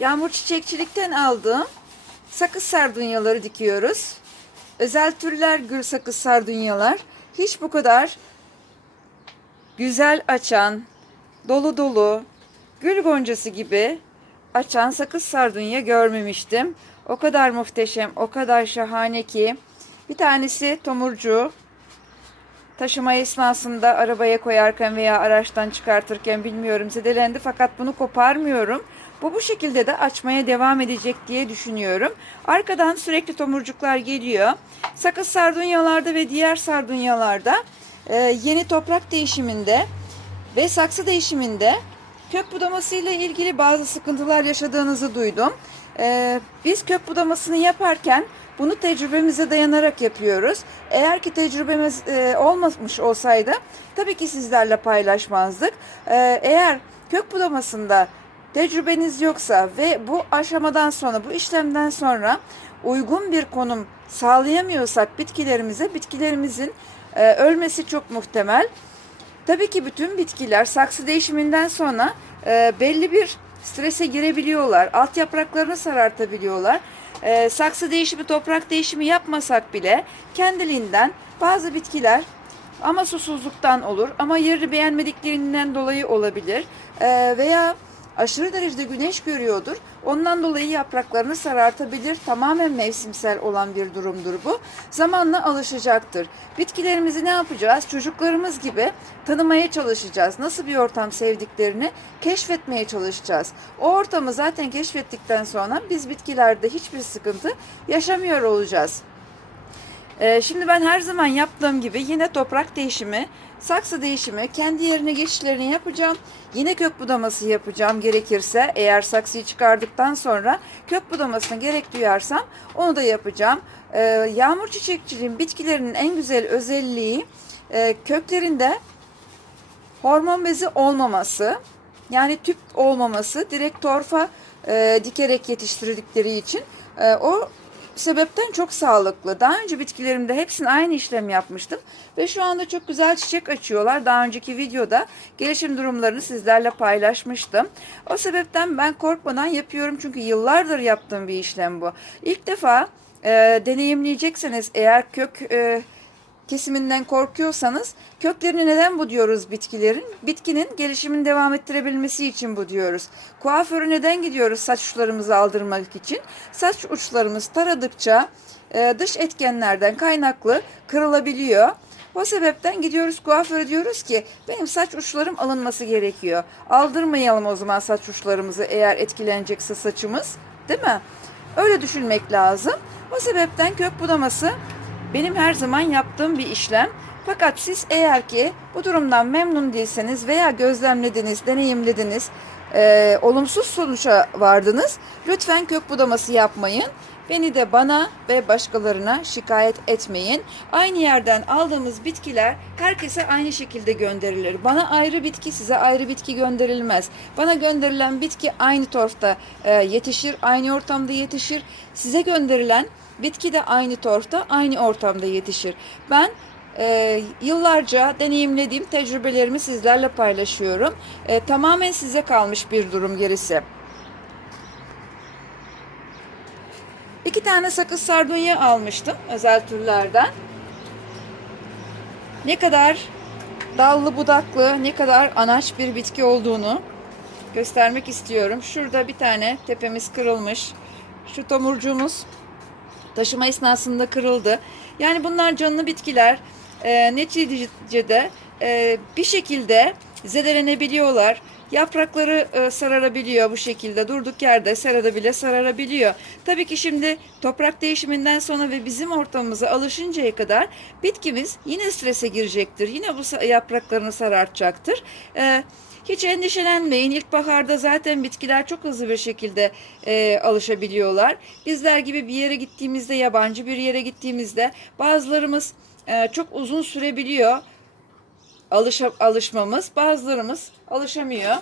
Yağmur çiçekçilikten aldığım sakız sardunyaları dikiyoruz. Özel türler gül sakız sardunyalar. Hiç bu kadar güzel açan, dolu dolu, gül goncası gibi açan sakız sardunya görmemiştim. O kadar muhteşem, o kadar şahane ki. Bir tanesi tomurcu. Taşıma esnasında arabaya koyarken veya araçtan çıkartırken bilmiyorum zedelendi fakat bunu koparmıyorum. Bu bu şekilde de açmaya devam edecek diye düşünüyorum. Arkadan sürekli tomurcuklar geliyor. Sakız sardunyalarda ve diğer sardunyalarda e, yeni toprak değişiminde ve saksı değişiminde kök budaması ile ilgili bazı sıkıntılar yaşadığınızı duydum. E, biz kök budamasını yaparken bunu tecrübemize dayanarak yapıyoruz. Eğer ki tecrübemiz e, olmamış olsaydı tabii ki sizlerle paylaşmazdık. E, eğer kök budamasında tecrübeniz yoksa ve bu aşamadan sonra, bu işlemden sonra uygun bir konum sağlayamıyorsak bitkilerimize, bitkilerimizin e, ölmesi çok muhtemel. Tabii ki bütün bitkiler saksı değişiminden sonra e, belli bir strese girebiliyorlar. Alt yapraklarını sarartabiliyorlar. E, saksı değişimi, toprak değişimi yapmasak bile kendiliğinden bazı bitkiler ama susuzluktan olur ama yerini beğenmediklerinden dolayı olabilir e, veya aşırı derecede güneş görüyordur. Ondan dolayı yapraklarını sarartabilir. Tamamen mevsimsel olan bir durumdur bu. Zamanla alışacaktır. Bitkilerimizi ne yapacağız? Çocuklarımız gibi tanımaya çalışacağız. Nasıl bir ortam sevdiklerini keşfetmeye çalışacağız. O ortamı zaten keşfettikten sonra biz bitkilerde hiçbir sıkıntı yaşamıyor olacağız. Ee, şimdi ben her zaman yaptığım gibi yine toprak değişimi, saksı değişimi, kendi yerine geçişlerini yapacağım. Yine kök budaması yapacağım gerekirse. Eğer saksıyı çıkardıktan sonra kök budamasına gerek duyarsam onu da yapacağım. Ee, yağmur çiçekçiliğin bitkilerinin en güzel özelliği e, köklerinde hormon bezi olmaması. Yani tüp olmaması, direkt torfa e, dikerek yetiştirdikleri için e, o sebepten çok sağlıklı. Daha önce bitkilerimde hepsini aynı işlem yapmıştım ve şu anda çok güzel çiçek açıyorlar. Daha önceki videoda gelişim durumlarını sizlerle paylaşmıştım. O sebepten ben korkmadan yapıyorum çünkü yıllardır yaptığım bir işlem bu. İlk defa e, deneyimleyecekseniz eğer kök e, kesiminden korkuyorsanız köklerini neden bu diyoruz bitkilerin? Bitkinin gelişimini devam ettirebilmesi için bu diyoruz. Kuaföre neden gidiyoruz saç uçlarımızı aldırmak için? Saç uçlarımız taradıkça e, dış etkenlerden kaynaklı kırılabiliyor. O sebepten gidiyoruz kuaföre diyoruz ki benim saç uçlarım alınması gerekiyor. Aldırmayalım o zaman saç uçlarımızı eğer etkilenecekse saçımız değil mi? Öyle düşünmek lazım. O sebepten kök budaması benim her zaman yaptığım bir işlem. Fakat siz eğer ki bu durumdan memnun değilseniz veya gözlemlediniz, deneyimlediniz, e, olumsuz sonuça vardınız, lütfen kök budaması yapmayın. Beni de bana ve başkalarına şikayet etmeyin. Aynı yerden aldığımız bitkiler herkese aynı şekilde gönderilir. Bana ayrı bitki, size ayrı bitki gönderilmez. Bana gönderilen bitki aynı torfta e, yetişir, aynı ortamda yetişir. Size gönderilen bitki de aynı torfta, aynı ortamda yetişir. Ben e, yıllarca deneyimlediğim tecrübelerimi sizlerle paylaşıyorum. E, tamamen size kalmış bir durum gerisi. İki tane sakız sardunya almıştım özel türlerden. Ne kadar dallı budaklı, ne kadar anaç bir bitki olduğunu göstermek istiyorum. Şurada bir tane tepemiz kırılmış. Şu tomurcuğumuz taşıma esnasında kırıldı. Yani bunlar canlı bitkiler. E, neticede e, bir şekilde zedelenebiliyorlar. Yaprakları e, sararabiliyor bu şekilde. Durduk yerde serada bile sararabiliyor. Tabii ki şimdi toprak değişiminden sonra ve bizim ortamımıza alışıncaya kadar bitkimiz yine strese girecektir. Yine bu yapraklarını sarartacaktır. E, hiç endişelenmeyin. İlkbaharda zaten bitkiler çok hızlı bir şekilde e, alışabiliyorlar. Bizler gibi bir yere gittiğimizde, yabancı bir yere gittiğimizde bazılarımız e, çok uzun sürebiliyor alışa, alışmamız. Bazılarımız alışamıyor.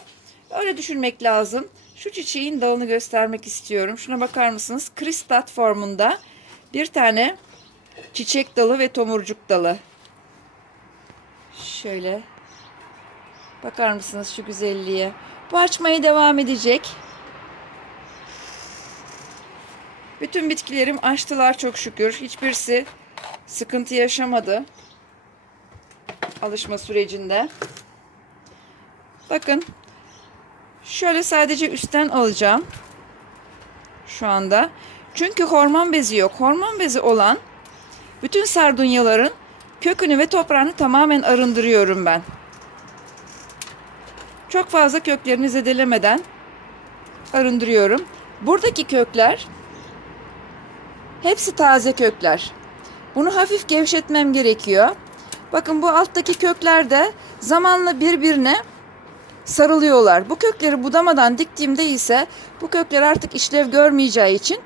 Öyle düşünmek lazım. Şu çiçeğin dalını göstermek istiyorum. Şuna bakar mısınız? Kristat formunda bir tane çiçek dalı ve tomurcuk dalı. Şöyle Bakar mısınız şu güzelliğe? Bu açmaya devam edecek. Bütün bitkilerim açtılar çok şükür. Hiçbirisi sıkıntı yaşamadı. Alışma sürecinde. Bakın. Şöyle sadece üstten alacağım. Şu anda. Çünkü hormon bezi yok. Hormon bezi olan bütün sardunyaların kökünü ve toprağını tamamen arındırıyorum ben. Çok fazla köklerini zedelemeden arındırıyorum. Buradaki kökler hepsi taze kökler. Bunu hafif gevşetmem gerekiyor. Bakın bu alttaki kökler de zamanla birbirine sarılıyorlar. Bu kökleri budamadan diktiğimde ise bu kökler artık işlev görmeyeceği için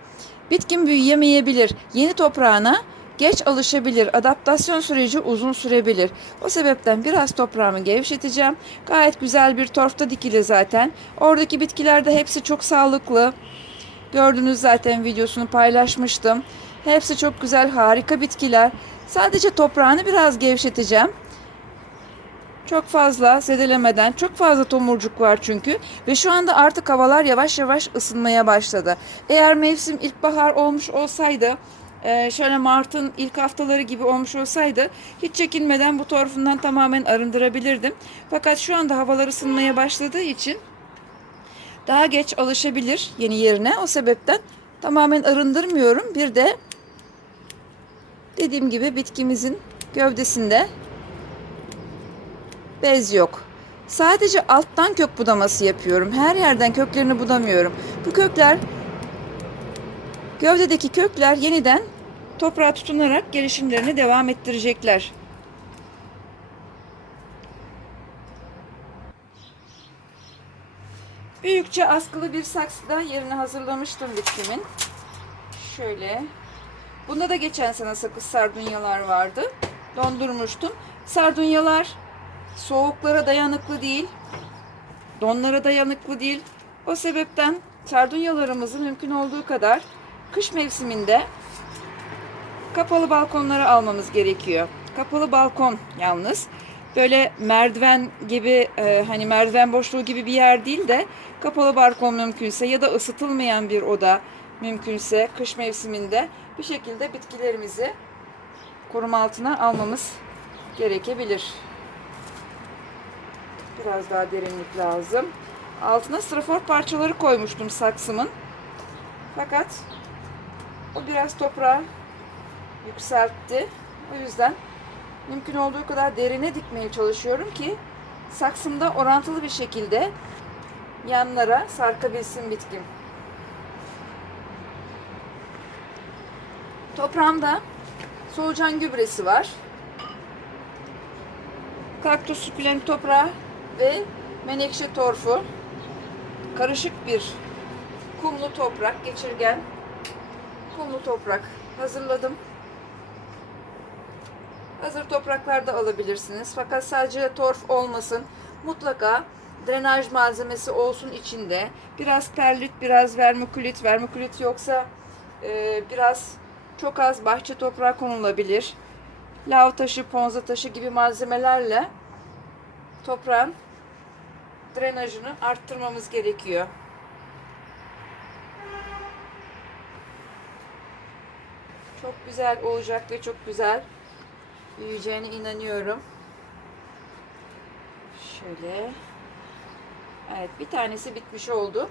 bitkin büyüyemeyebilir. Yeni toprağına geç alışabilir. Adaptasyon süreci uzun sürebilir. O sebepten biraz toprağımı gevşeteceğim. Gayet güzel bir torfta dikili zaten. Oradaki bitkiler de hepsi çok sağlıklı. Gördünüz zaten videosunu paylaşmıştım. Hepsi çok güzel, harika bitkiler. Sadece toprağını biraz gevşeteceğim. Çok fazla zedelemeden, çok fazla tomurcuk var çünkü. Ve şu anda artık havalar yavaş yavaş ısınmaya başladı. Eğer mevsim ilkbahar olmuş olsaydı, e, şöyle Mart'ın ilk haftaları gibi olmuş olsaydı hiç çekinmeden bu torfundan tamamen arındırabilirdim. Fakat şu anda havalar ısınmaya başladığı için daha geç alışabilir yeni yerine. O sebepten tamamen arındırmıyorum. Bir de dediğim gibi bitkimizin gövdesinde bez yok. Sadece alttan kök budaması yapıyorum. Her yerden köklerini budamıyorum. Bu kökler gövdedeki kökler yeniden toprağa tutunarak gelişimlerini devam ettirecekler. Büyükçe askılı bir saksıda yerini hazırlamıştım bitkimin. Şöyle. Bunda da geçen sene sakız sardunyalar vardı. Dondurmuştum. Sardunyalar soğuklara dayanıklı değil. Donlara dayanıklı değil. O sebepten sardunyalarımızı mümkün olduğu kadar kış mevsiminde kapalı balkonlara almamız gerekiyor. Kapalı balkon yalnız böyle merdiven gibi e, hani merdiven boşluğu gibi bir yer değil de kapalı balkon mümkünse ya da ısıtılmayan bir oda mümkünse kış mevsiminde bir şekilde bitkilerimizi koruma altına almamız gerekebilir. Biraz daha derinlik lazım. Altına strafor parçaları koymuştum saksımın. Fakat o biraz toprağı yükseltti. O yüzden mümkün olduğu kadar derine dikmeye çalışıyorum ki saksımda orantılı bir şekilde yanlara sarkabilsin bitkim. Toprağımda solucan gübresi var. Kaktüs sukulent toprağı ve menekşe torfu. Karışık bir kumlu toprak, geçirgen kumlu toprak hazırladım. Hazır topraklarda alabilirsiniz. Fakat sadece torf olmasın. Mutlaka drenaj malzemesi olsun içinde. Biraz perlit, biraz vermikülit. Vermikülit yoksa e, biraz çok az bahçe toprağı konulabilir. Lav taşı, ponza taşı gibi malzemelerle toprağın drenajını arttırmamız gerekiyor. Çok güzel olacak ve çok güzel büyüyeceğine inanıyorum. Şöyle. Evet bir tanesi bitmiş oldu.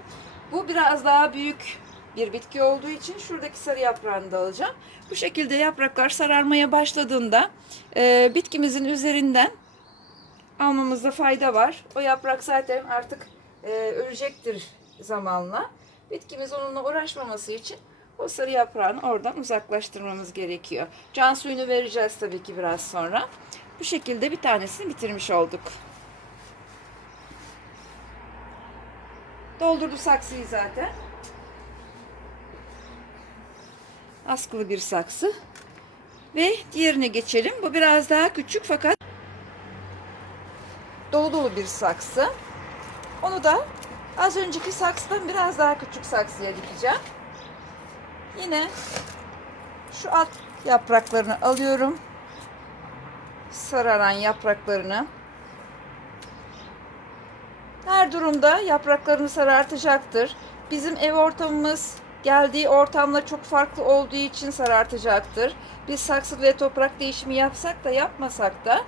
Bu biraz daha büyük bir bitki olduğu için şuradaki sarı yaprağını da alacağım. Bu şekilde yapraklar sararmaya başladığında e, bitkimizin üzerinden almamızda fayda var. O yaprak zaten artık e, ölecektir zamanla. Bitkimiz onunla uğraşmaması için o sarı yaprağını oradan uzaklaştırmamız gerekiyor. Can suyunu vereceğiz tabii ki biraz sonra. Bu şekilde bir tanesini bitirmiş olduk. Doldurdu saksıyı zaten. Askılı bir saksı. Ve diğerine geçelim. Bu biraz daha küçük fakat dolu dolu bir saksı. Onu da az önceki saksıdan biraz daha küçük saksıya dikeceğim. Yine şu alt yapraklarını alıyorum. Sararan yapraklarını. Her durumda yapraklarını sarartacaktır. Bizim ev ortamımız geldiği ortamla çok farklı olduğu için sarartacaktır. Biz saksı ve toprak değişimi yapsak da yapmasak da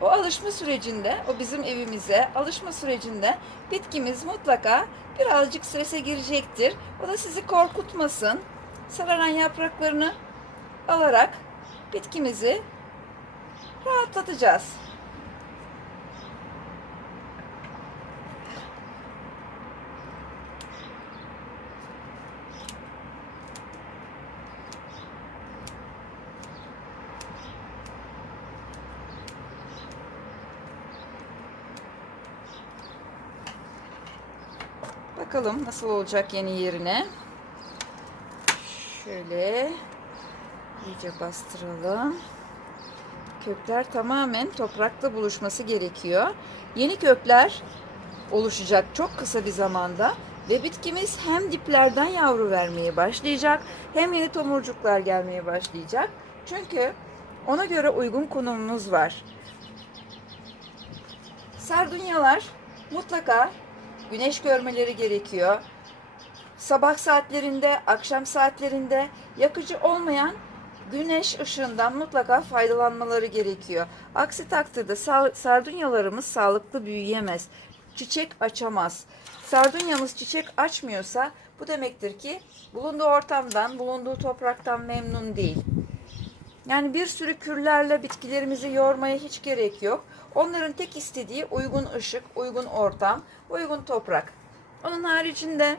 o alışma sürecinde, o bizim evimize alışma sürecinde bitkimiz mutlaka birazcık strese girecektir. O da sizi korkutmasın. Sararan yapraklarını alarak bitkimizi rahatlatacağız. Bakalım nasıl olacak yeni yerine. Şöyle iyice bastıralım. Kökler tamamen toprakla buluşması gerekiyor. Yeni kökler oluşacak çok kısa bir zamanda ve bitkimiz hem diplerden yavru vermeye başlayacak hem yeni tomurcuklar gelmeye başlayacak. Çünkü ona göre uygun konumumuz var. Sardunyalar mutlaka güneş görmeleri gerekiyor. Sabah saatlerinde, akşam saatlerinde yakıcı olmayan güneş ışığından mutlaka faydalanmaları gerekiyor. Aksi takdirde sa- sardunyalarımız sağlıklı büyüyemez. Çiçek açamaz. Sardunyamız çiçek açmıyorsa bu demektir ki bulunduğu ortamdan, bulunduğu topraktan memnun değil. Yani bir sürü kürlerle bitkilerimizi yormaya hiç gerek yok. Onların tek istediği uygun ışık, uygun ortam, uygun toprak. Onun haricinde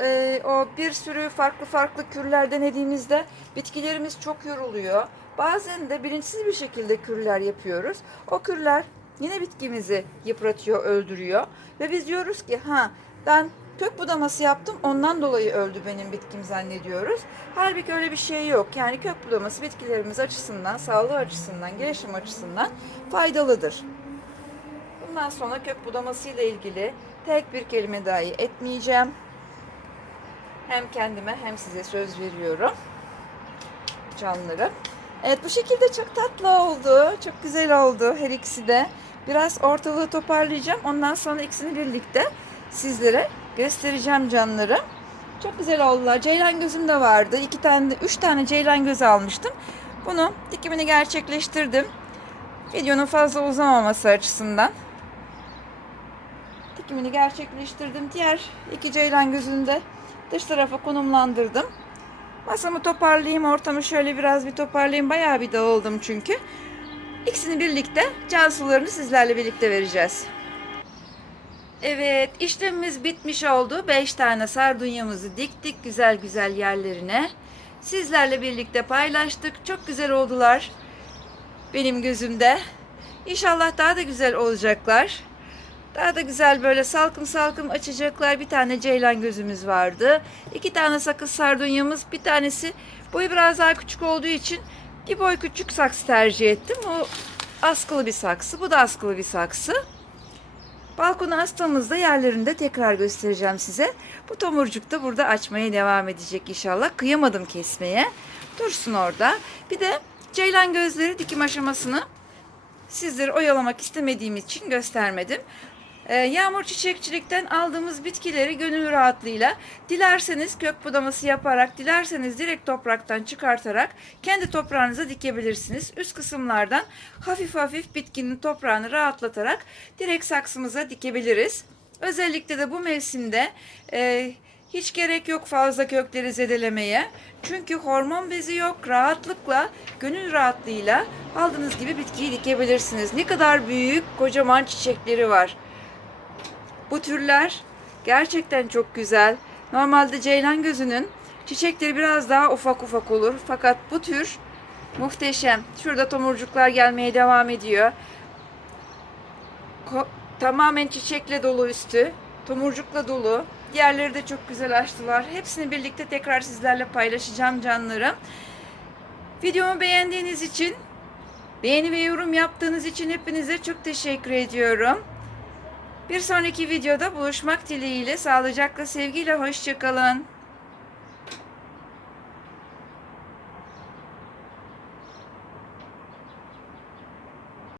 e, o bir sürü farklı farklı kürler denediğimizde bitkilerimiz çok yoruluyor. Bazen de bilinçsiz bir şekilde kürler yapıyoruz. O kürler yine bitkimizi yıpratıyor, öldürüyor. Ve biz diyoruz ki ha ben kök budaması yaptım ondan dolayı öldü benim bitkim zannediyoruz. Halbuki öyle bir şey yok. Yani kök budaması bitkilerimiz açısından, sağlığı açısından, gelişim açısından faydalıdır. Bundan sonra kök budaması ile ilgili tek bir kelime dahi etmeyeceğim. Hem kendime hem size söz veriyorum. Canlarım. Evet bu şekilde çok tatlı oldu. Çok güzel oldu her ikisi de. Biraz ortalığı toparlayacağım. Ondan sonra ikisini birlikte sizlere göstereceğim canlarım. Çok güzel oldular. Ceylan gözüm de vardı. İki tane üç tane ceylan gözü almıştım. Bunu dikimini gerçekleştirdim. Videonun fazla uzamaması açısından. Dikimini gerçekleştirdim. Diğer iki ceylan gözünü de dış tarafa konumlandırdım. Masamı toparlayayım, ortamı şöyle biraz bir toparlayayım. Bayağı bir dağıldım çünkü. İkisini birlikte can sularını sizlerle birlikte vereceğiz. Evet, işlemimiz bitmiş oldu. 5 tane sardunyamızı diktik güzel güzel yerlerine. Sizlerle birlikte paylaştık. Çok güzel oldular. Benim gözümde. İnşallah daha da güzel olacaklar. Daha da güzel böyle salkım salkım açacaklar. Bir tane ceylan gözümüz vardı. İki tane sakız sardunyamız. Bir tanesi boyu biraz daha küçük olduğu için bir boy küçük saksı tercih ettim. O askılı bir saksı. Bu da askılı bir saksı. Balkona astığımızda yerlerinde tekrar göstereceğim size. Bu tomurcuk da burada açmaya devam edecek inşallah. Kıyamadım kesmeye. Dursun orada. Bir de ceylan gözleri dikim aşamasını sizleri oyalamak istemediğim için göstermedim. Ee, yağmur çiçekçilikten aldığımız bitkileri gönül rahatlığıyla dilerseniz kök budaması yaparak, dilerseniz direkt topraktan çıkartarak kendi toprağınıza dikebilirsiniz. Üst kısımlardan hafif hafif bitkinin toprağını rahatlatarak direkt saksımıza dikebiliriz. Özellikle de bu mevsimde e, hiç gerek yok fazla kökleri zedelemeye. Çünkü hormon bezi yok. Rahatlıkla, gönül rahatlığıyla aldığınız gibi bitkiyi dikebilirsiniz. Ne kadar büyük, kocaman çiçekleri var. Bu türler gerçekten çok güzel. Normalde ceylan gözünün çiçekleri biraz daha ufak ufak olur. Fakat bu tür muhteşem. Şurada tomurcuklar gelmeye devam ediyor. Ko- tamamen çiçekle dolu üstü. Tomurcukla dolu. Diğerleri de çok güzel açtılar. Hepsini birlikte tekrar sizlerle paylaşacağım canlarım. Videomu beğendiğiniz için, beğeni ve yorum yaptığınız için hepinize çok teşekkür ediyorum. Bir sonraki videoda buluşmak dileğiyle sağlıcakla sevgiyle hoşçakalın.